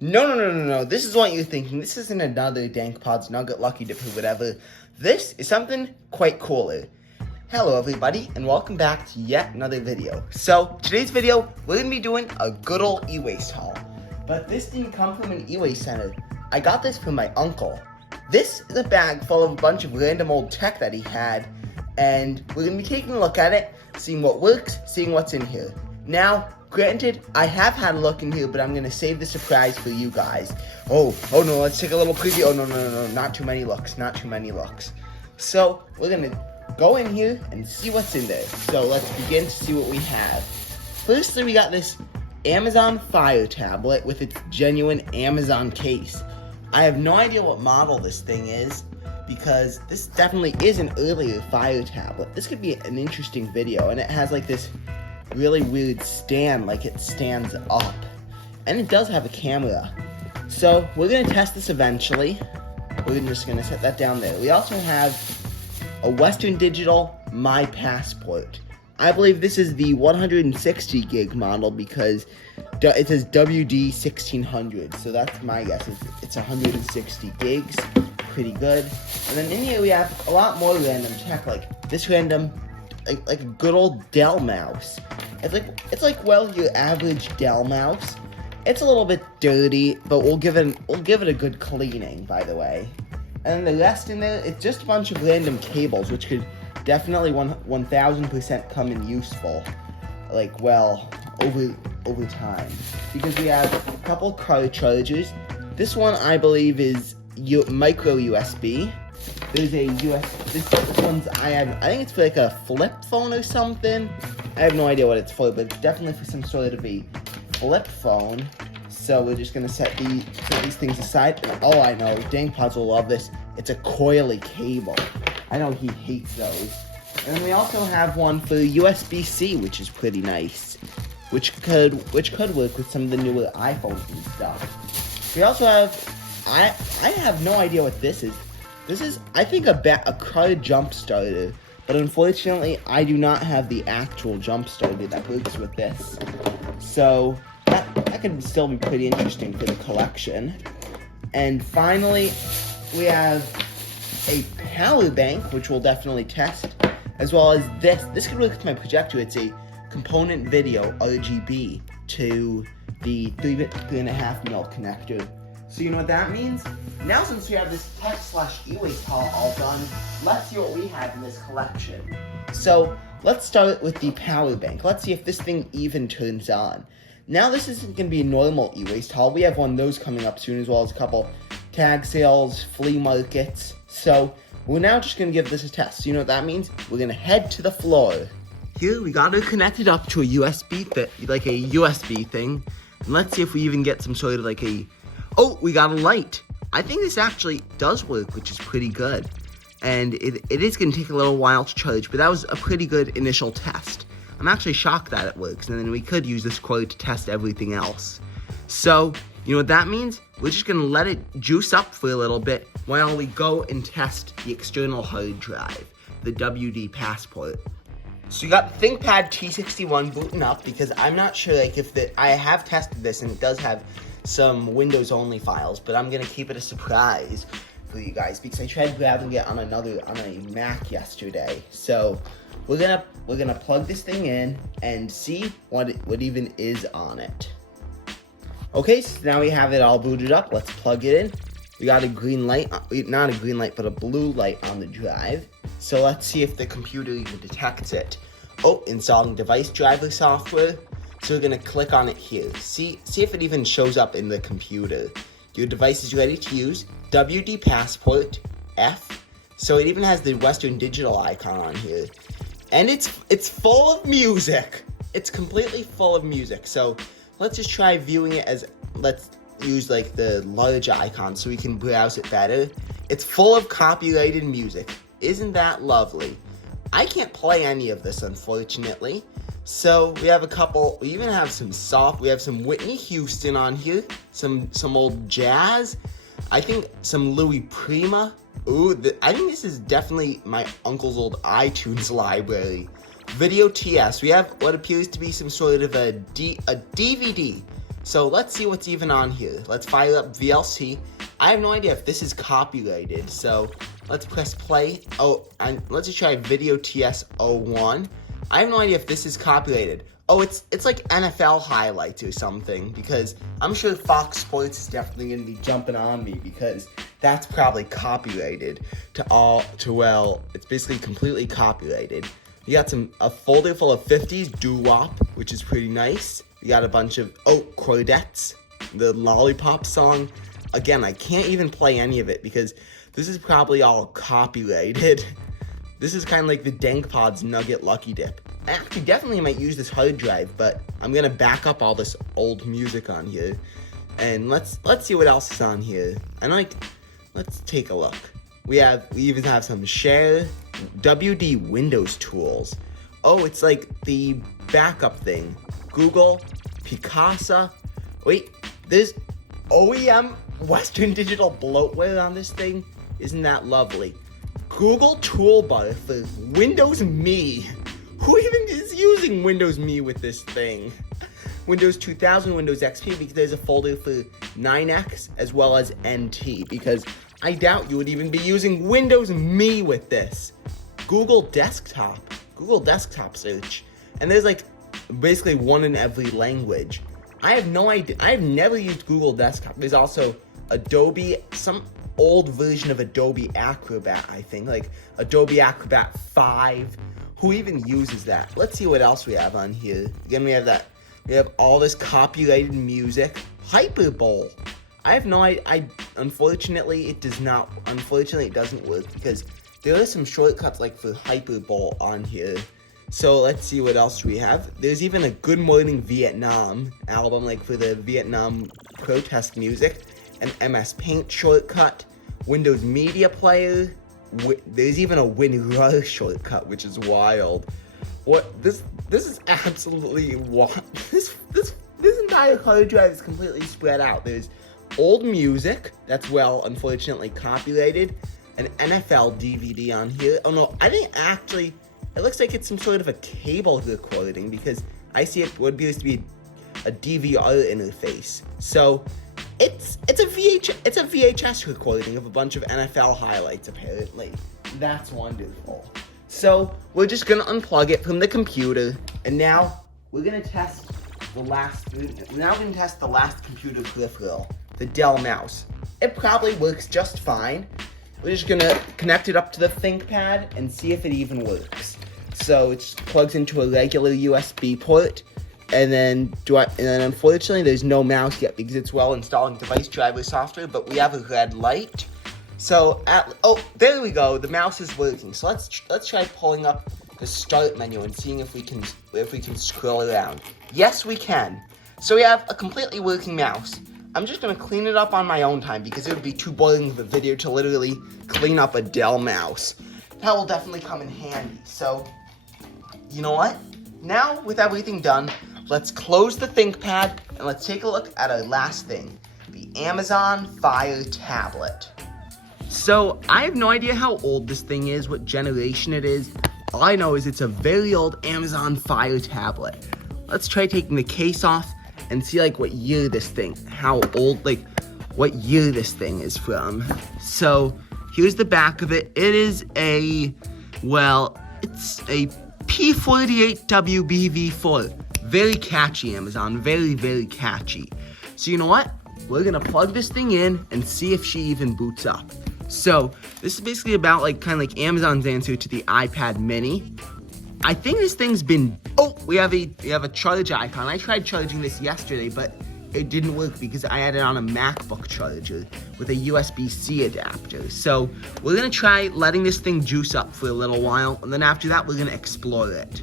No. This is what you're thinking. This isn't another DankPods, Nugget Lucky Dip, or whatever. This is something quite cooler. Hello, everybody, and welcome back to yet another video. So, today's video, we're going to be doing a good old e-waste haul. But this didn't come from an e-waste center. I got this from my uncle. This is a bag full of a bunch of random old tech that he had, and we're going to be taking a look at it, seeing what works, seeing what's in here. Now, granted, I have had a look in here, but I'm going to save the surprise for you guys. Oh no, let's take a little preview. Oh, no, not too many looks. So, we're going to go in here and see what's in there. So, let's begin to see what we have. Firstly, we got this Amazon Fire tablet with its genuine Amazon case. I have no idea what model this thing is, because this definitely is an earlier Fire tablet. This could be an interesting video, and it has like this really weird stand, like it stands up, and it does have a camera. So we're gonna test this eventually. We're just gonna set that down there. We also have a Western Digital My Passport. I believe this is the 160 gig model because it says WD 1600, so that's my guess. It's 160 gigs, pretty good. And then in here we have a lot more random tech, like this random, like a good old Dell mouse. It's like well, your average Dell mouse. It's a little bit dirty, but we'll give it a good cleaning, by the way. And then the rest in there, it's just a bunch of random cables, which could definitely 1000% come in useful, like, well, over time. Because we have a couple car chargers. This one, I believe, is micro USB. There's a this one's, I think it's for like a flip phone or something. I have no idea what it's for, but it's definitely for some sort of a flip phone. So we're just gonna set these things aside. And oh, I know, DankPods will love this. It's a coily cable. I know he hates those. And then we also have one for USB-C, which is pretty nice, which could work with some of the newer iPhones and stuff. We also have, I have no idea what this is. This is, I think, a car jump starter, but unfortunately, I do not have the actual jump starter that works with this. So that could still be pretty interesting for the collection. And finally, we have a power bank, which we'll definitely test, as well as this. This could work with my projector. It's a component video RGB to the 3.5mm connector. So you know what that means? Now, since we have this tech/e-waste haul all done, let's see what we have in this collection. So let's start with the power bank. Let's see if this thing even turns on. Now, this isn't going to be a normal e-waste haul. We have one of those coming up soon, as well as a couple tag sales, flea markets. So we're now just going to give this a test. So you know what that means? We're going to head to the floor. Here, we got it connected up to a USB thing. And let's see if we even get some sort of like a... Oh, we got a light. I think this actually does work, which is pretty good. And it is going to take a little while to charge, but that was a pretty good initial test. I'm actually shocked that it works, and then we could use this code to test everything else. So, you know what that means? We're just going to let it juice up for a little bit while we go and test the external hard drive, the WD Passport. So you got the ThinkPad T61 booting up, because I'm not sure I have tested this, and it does have some Windows-only files, but I'm going to keep it a surprise for you guys, because I tried grabbing it on a Mac yesterday. So we're gonna plug this thing in and see what even is on it. Okay, so now we have it all booted up. Let's plug it in. We got a green light, not a green light, but a blue light on the drive. So let's see if the computer even detects it. Oh, installing device driver software. So we're gonna click on it here. See if it even shows up in the computer. Your device is ready to use. WD Passport F. So it even has the Western Digital icon on here. And it's full of music. It's completely full of music. So let's just try viewing it as, let's use like the large icon so we can browse it better. It's full of copyrighted music. Isn't that lovely? I can't play any of this, unfortunately. So we have we even have we have some Whitney Houston on here, some old jazz, I think some Louis Prima. Ooh, I think this is definitely my uncle's old iTunes library. Video TS, we have what appears to be some sort of a DVD. So let's see what's even on here. Let's fire up VLC. I have no idea if this is copyrighted, so let's press play. Oh, and let's just try Video TS01. I have no idea if this is copyrighted. Oh, it's like NFL highlights or something, because I'm sure Fox Sports is definitely going to be jumping on me, because that's probably copyrighted well, it's basically completely copyrighted. You got a folder full of 50s doo-wop, which is pretty nice. You got a bunch of, Chordettes, the Lollipop song. Again, I can't even play any of it because this is probably all copyrighted. This is kind of like the DankPods Nugget Lucky Dip. I actually definitely might use this hard drive, but I'm gonna back up all this old music on here. And let's see what else is on here. Let's take a look. We even have some share WD Windows tools. Oh, it's like the backup thing. Google, Picasa. Wait, there's OEM Western Digital bloatware on this thing. Isn't that lovely? Google Toolbar for Windows Me. Who even is using Windows Me with this thing? Windows 2000, Windows XP, because there's a folder for 9X as well as NT, because I doubt you would even be using Windows Me with this. Google Desktop search, and there's like basically one in every language. I have no idea. I have never used Google Desktop. There's also Adobe, some old version of Adobe Acrobat, I think, like Adobe Acrobat 5. Who even uses that? Let's see what else we have on here. Again, we have all this copyrighted music. Hyperbowl. I have no idea. Unfortunately, it doesn't work because there are some shortcuts like for Hyperbowl on here. So let's see what else we have. There's even a Good Morning Vietnam album, like for the Vietnam protest music. An MS Paint shortcut. Windows Media Player. There's even a WinRAR shortcut, which is wild. What this is absolutely wild. This entire hard drive is completely spread out. There's old music that's unfortunately copyrighted. An NFL DVD on here. Oh no, I think actually it looks like it's some sort of a cable recording because I see it would be used to be a DVR interface. So it's a VHS recording of a bunch of NFL highlights, apparently. That's wonderful. So we're just gonna unplug it from the computer, and now we're gonna test the last computer peripheral, the Dell mouse. It probably works just fine. We're just gonna connect it up to the ThinkPad and see if it even works. So it just plugs into a regular USB port. And then unfortunately there's no mouse yet because it's installing device driver software, but we have a red light. So there we go, the mouse is working. So let's try pulling up the start menu and seeing if we can scroll around. Yes, we can. So we have a completely working mouse. I'm just gonna clean it up on my own time because it would be too boring of a video to literally clean up a Dell mouse. That will definitely come in handy. So you know what? Now with everything done, let's close the ThinkPad and let's take a look at our last thing, the Amazon Fire tablet. So I have no idea how old this thing is, what generation it is. All I know is it's a very old Amazon Fire tablet. Let's try taking the case off and see what year this thing is from. So here's the back of it. It is it's a P48WBV4. Very catchy, Amazon. Very, very catchy. So you know what? We're gonna plug this thing in and see if she even boots up. So this is basically about kind of like Amazon's answer to the iPad mini. I think this thing's been, we have a charge icon. I tried charging this yesterday, but it didn't work because I had it on a MacBook charger with a USB-C adapter. So we're gonna try letting this thing juice up for a little while, and then after that, we're gonna explore it.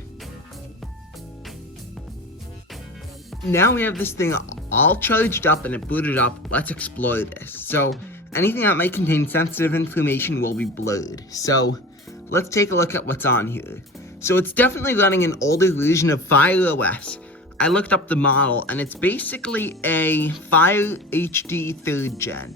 Now we have this thing all charged up and it booted up. Let's explore this. So anything that might contain sensitive information will be blurred. So let's take a look at what's on here. So it's definitely running an older version of Fire OS. I looked up the model and it's basically a Fire HD 3rd gen.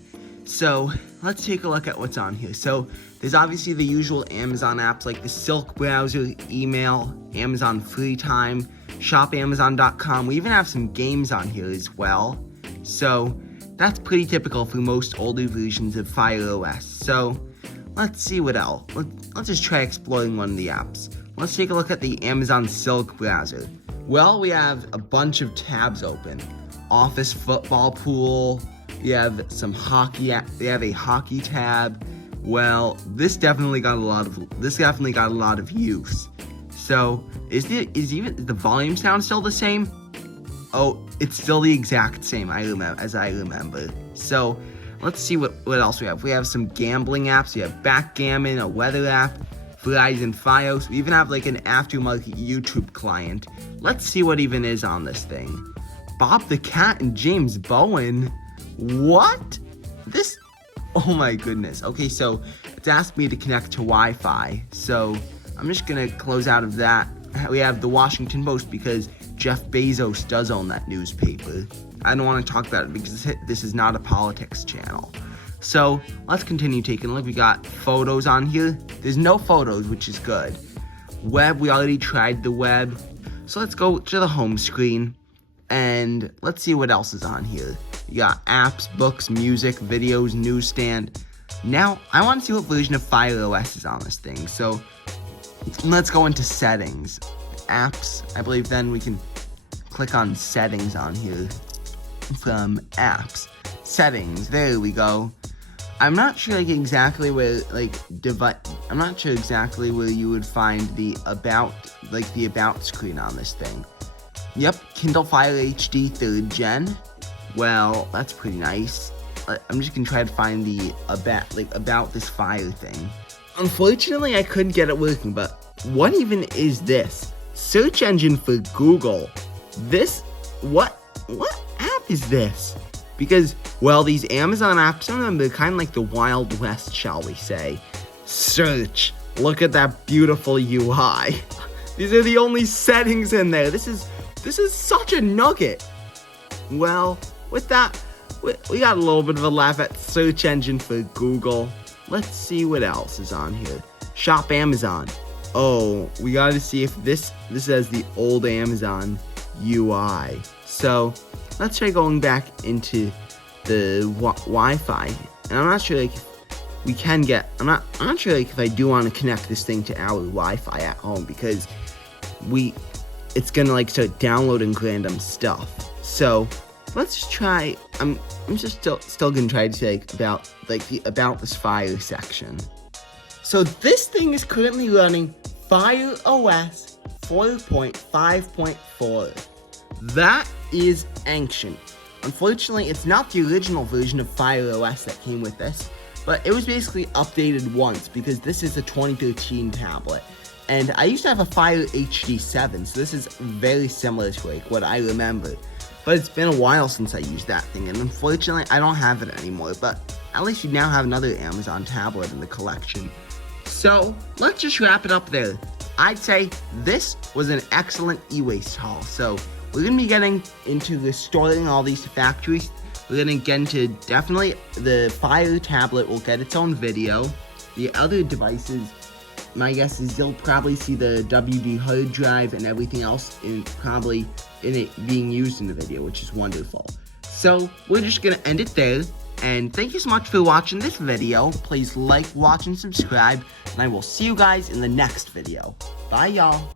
So let's take a look at what's on here. So there's obviously the usual Amazon apps like the Silk browser, email, Amazon Free Time, shopamazon.com. We even have some games on here as well. So that's pretty typical for most older versions of Fire OS. So let's see what else. Let's just try exploring one of the apps. Let's take a look at the Amazon Silk browser. Well, we have a bunch of tabs open. Office football pool. We have some hockey. We have a hockey tab. Well, this definitely got a lot of use. So, is even the volume sound still the same? Oh, it's still the exact same. As I remember. So, let's see what else we have. We have some gambling apps. We have backgammon, a weather app, Verizon Fios. We even have like an aftermarket YouTube client. Let's see what even is on this thing. Bob the Cat and James Bowen. What? Oh my goodness. Okay, so it's asked me to connect to Wi-Fi. So I'm just gonna close out of that. We have the Washington Post because Jeff Bezos does own that newspaper. I don't want to talk about it because this is not a politics channel. So let's continue taking a look. We got photos on here. There's no photos, which is good. Web, we already tried the web. So let's go to the home screen and let's see what else is on here. You got apps, books, music, videos, newsstand. Now, I want to see what version of Fire OS is on this thing. So let's go into settings. Apps, I believe then we can click on settings on here from apps. Settings, there we go. I'm not sure exactly where I'm not sure exactly where you would find the about screen on this thing. Yep, Kindle Fire HD 3rd Gen. Well, that's pretty nice. I'm just gonna try to find the about this Fire thing. Unfortunately, I couldn't get it working, but what even is this? Search engine for Google. What app is this? Because, well, these Amazon apps, some of them, they're kind of like the Wild West, shall we say. Search. Look at that beautiful UI. These are the only settings in there. This is such a nugget. Well, with that, we got a little bit of a laugh at search engine for Google. Let's see what else is on here. Shop Amazon. Oh, we gotta see if this has the old Amazon UI. So let's try going back into the Wi-Fi. And I'm not sure if we can get. I'm not sure if I do want to connect this thing to our Wi-Fi at home because it's gonna start downloading random stuff. So let's just try. I'm just still gonna try to say about this Fire section. So this thing is currently running Fire OS 4.5.4. That is ancient. Unfortunately, it's not the original version of Fire OS that came with this, but it was basically updated once because this is a 2013 tablet. And I used to have a Fire HD 7, so this is very similar to what I remember. But it's been a while since I used that thing, and unfortunately, I don't have it anymore. But at least you now have another Amazon tablet in the collection. So let's just wrap it up there. I'd say this was an excellent e-waste haul. So we're going to be getting into restoring all these to factories. We're going to get into definitely the Fire tablet will get its own video. The other devices, my guess is you'll probably see the WD hard drive and everything else probably in it being used in the video, which is wonderful. So we're just going to end it there. And thank you so much for watching this video. Please like, watch, and subscribe. And I will see you guys in the next video. Bye, y'all.